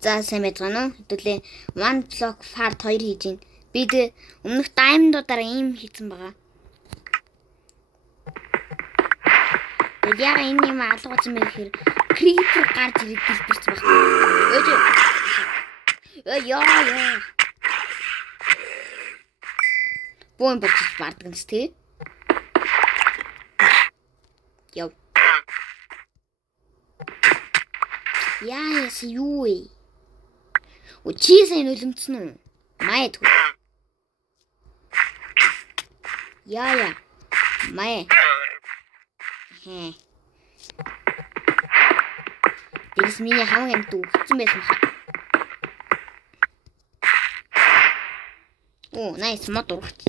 За сайн байна уу? Хэдүүлээ one block fart 2 хийж гин. Бид өмнөх diamond-уудаараа ийм хийсэн байгаа. Тэгээд яга энэ юм алгуусан мэй гэхээр creeper гарч ирээд дэлбэрч байна. Яа. Бүүн болж барддаг нь тий. Яв. Яас юу вэ? Чи сайн өлөмцсөн үү? Маяд. Яа. Мая. Дэрс миний хамгийн дүүгцэн байсан хаа. Оо, nice мод урагч.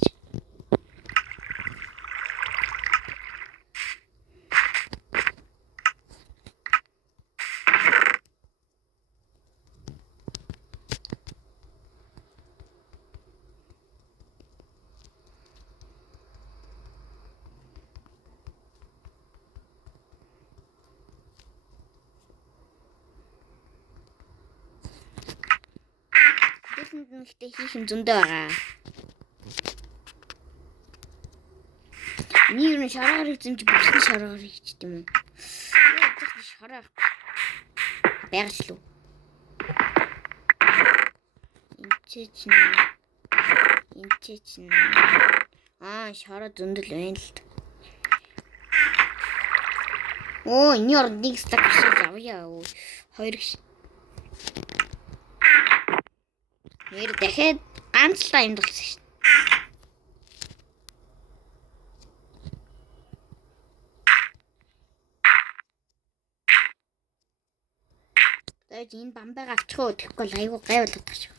Нэгтэй хийх юм зөндөө байгаа. Нэг нь шараар хийх бүсний шараар хийчих юм уу? Яа, шараар. Байгачлуу. Инчээч. Шараа зөндөл байна л. Оо, энэ орнд нэг стак хийж авъя. Хоёр гэж. Нэр дахиад ганцлаа юм болсон шин. Тэгээд энэ бамбайг авчихгүй тэгэхгүй айгуу гайвуулаад таш.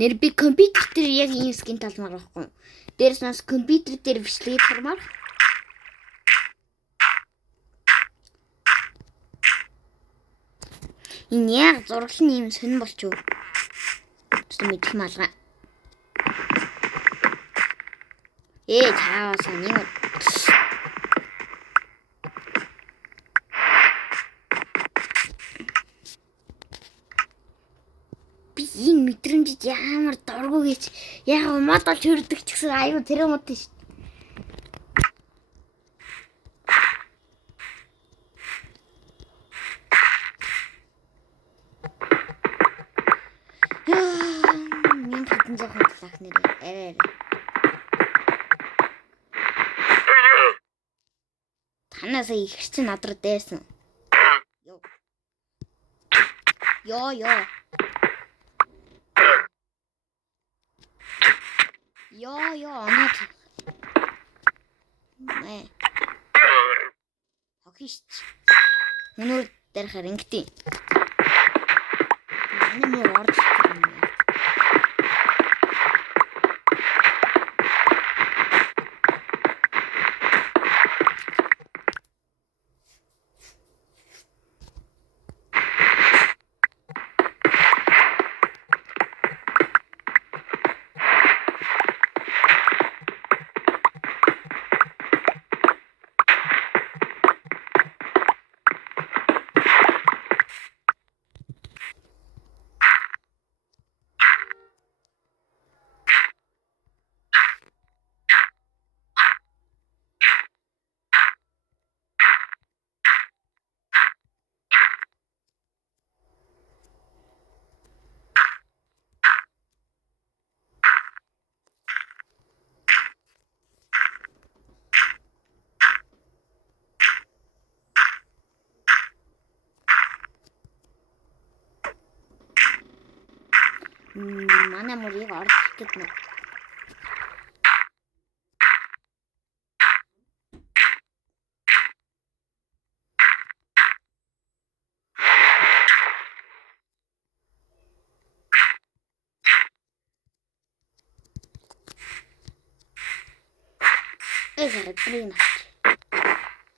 Нэр би компьютер дээр яг ийм скин талмаар байхгүй. Дээрс нас компьютер дээр бичлэгийг хармаар. Энэ яг зураглал нь юм сонир болчих уу? Зүгт мэдэх малгай. Цааваа саний. Би энэ мэдрэмжид ямар дургу гэж яг мод олж хөрдөг ч гэсэн аюу тэр мод тийш. Танасаа их чинь надруу дээрсэн. Йоо. Оноод. Хогиш. Өнөр дээр харангтий. Энэ мөр орж. Манай мөрийг орчих гэднэ. Эзэрэг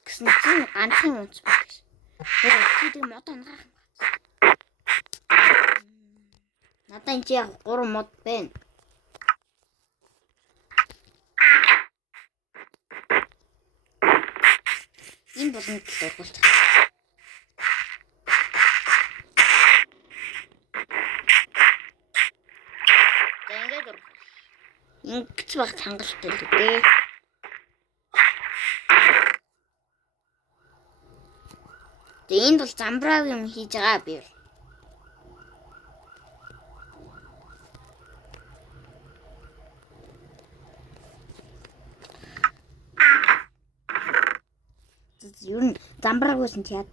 гэсэн чинь ганцхан унц байх. Чи мод ангаах. Надаа энэ яг 3 мод байна. Энэ болон дургуулт. ингэж баг хангалттай л дээ. Энд бол замбрааг юм хийж байгаа би. Юу н замбрааг үсэн ч яад.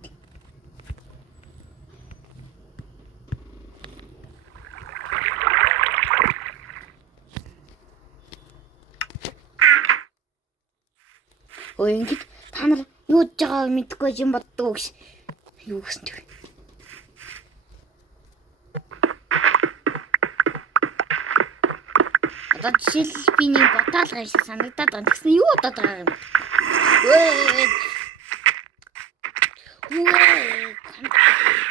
Ингэж та нар юу гэж байгааг мэдгүй юм боддог гэж юу гэсэн бэ? Одоо жишээл би нэг ботаалга шиг санагдаад байгаа. Тэгсэн юу бодоод байгаа юм бэ?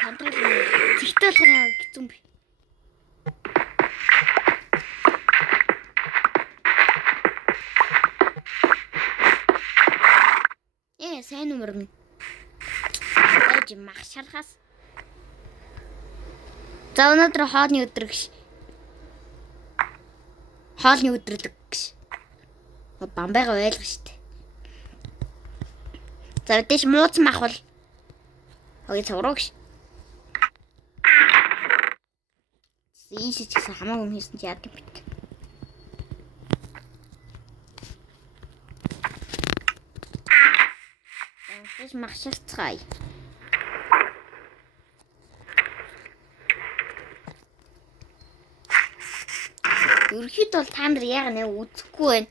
Контрол зихтэл гараа гэсэн би. Сайн номер минь. Ээж мах шалхаас. За өнөөдөр хоолны өдөр гэж. Хоолны өдрөлөг гэж. Бамбайгаа ойлгох штэ. За дэш мууц мах бол. Оги цавраг ш. Ийш ч гэсэн хамаагүй юм хийсэн чи яад юм бэ? Дэш мах шалцгаая. Ерхэд бол та нар яг нэ үзэхгүй байна.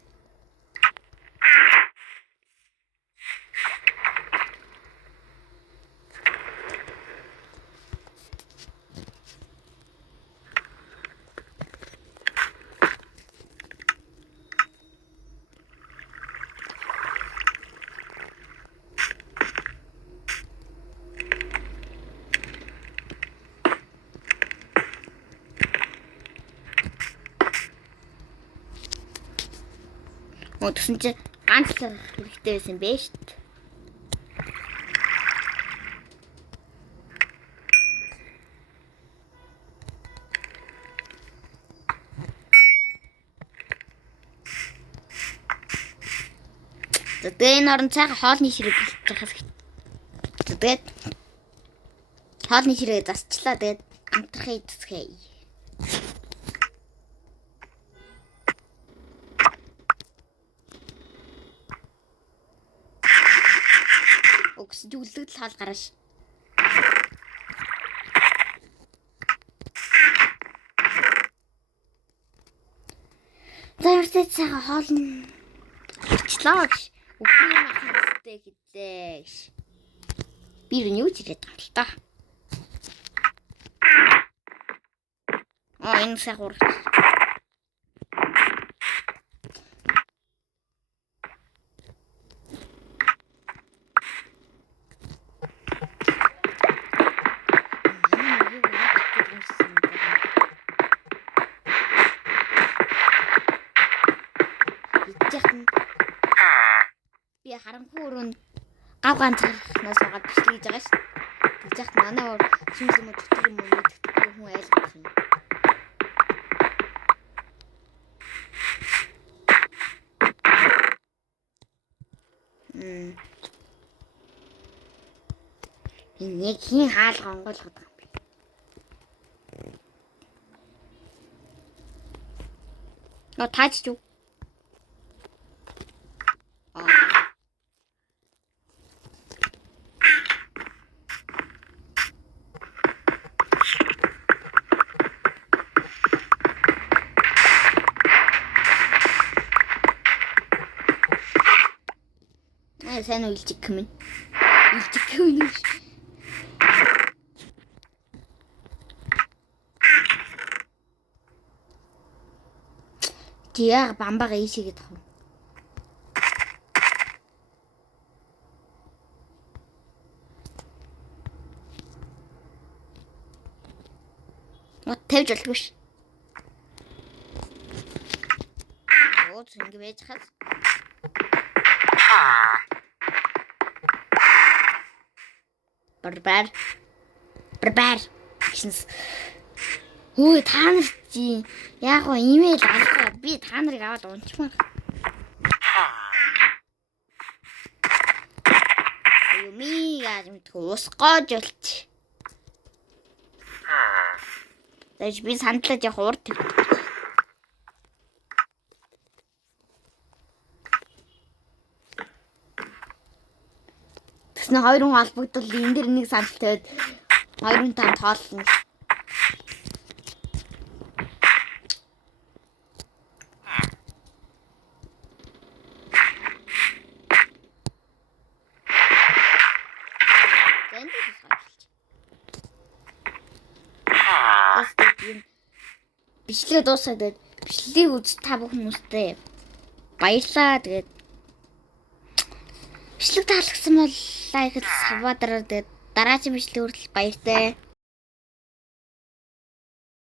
Тэгсэн чи ганц л хэрэгтэй байсан бэ шүү дээ. Тэгээд энэ орон цайхан хоолны ширээ бэлтэж байхаас тэгээд хоолны ширээ засчлаа. Тэгээд амтрахыг идцгээе. Үлдэгдэл хаал гараш. Тэрсээ цаага хоолн арчлаа гэж. Үгүй махантай гэдэг. Би юу ч хэлээд байгаа л та. Энэ сахур. Би харанхуй өрөөнд гав ганцаарнаас байгаа бичлэж байгаа ш. Тэгж яхад манай өөр сүмс юм уу дотор юм уу мэддэг хүн ойлгох юм. Энэ хин хаал гонгойлгод байгаа юм бэ. Тааж юу? Сайн үйлчиг юм. Үйлчиг юм. Тиа бамбага ийшээгээд тах. Тавьж болгүй ш. Ооц ингэ байж хас. Барбар. Гэсэн. Өө та нар чи яг гоо имэйл алгаа Би та нарыг аваад унчмаар. Юми яамт уусгаж болч. Дэж би сандлаад яг урд тэр. Тэсний хоёр хүн албагдвал энэ дэр нэг сандал тавиад хоёр хүн тань тоолно. Бичлэгээ дуусаад бичлэгийг үз та бүх хүмүүстээ баярлаа. Тэгээд бичлэг таалагдсан бол лайк сабадараа тэгээд дараагийн бичлэг хүртэл баяртай.